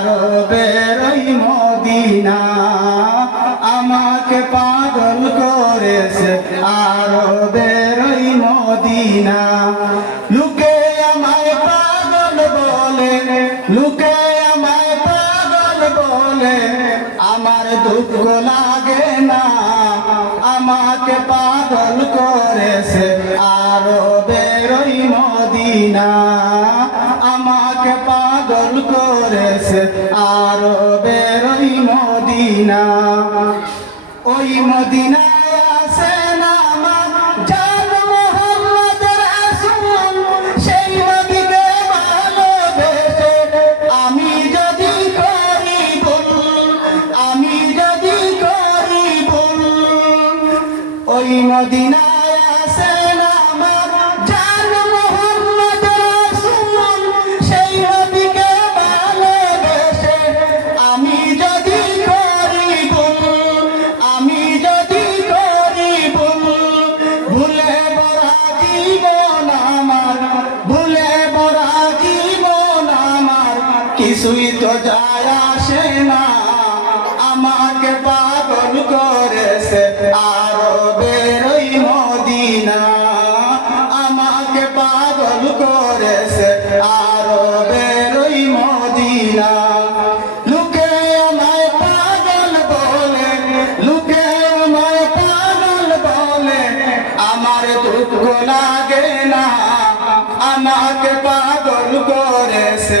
আরবের মদিনা আমাকে পাগল করেছে আরবের মদিনা। লুকে আমায় পাগল বলে, লুকে আমায় পাগল বলে, আমার দুঃখ লাগে না। আমাকে পাগল করেছে আরও বেরোই মদিনা। আমাকে পাগল করেছে আরও বেরোই মদিনা। ওই মদিনা আসে কিছুই তো যায় আসে না। আমাকে পাগল করেছে আরও বেরোই মদিনা। আমাকে পাগল করেছে আরও বেরোই মদিনা। লুকে আমায় পাগল বলে পাগল বলে, আমার না। আমাকে পাগল করেছে